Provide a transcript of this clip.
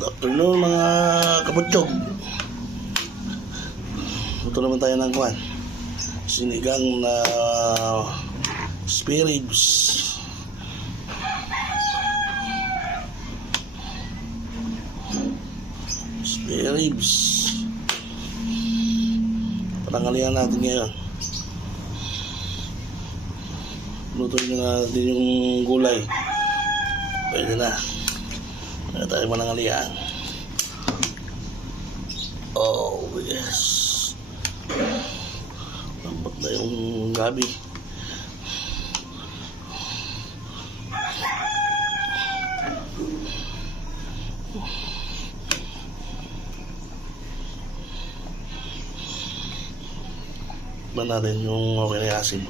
Afternoon mga kaputsog. Ito naman tayo ng kwan. Sinigang na spare ribs. Spare ribs. Patangalian natin ngayon. Lutuin na natin yung gulay. Pwede na. Pwede tayo manangalian. Oh yes. Lambot na yung gabi. Ba natin yung okay na asin.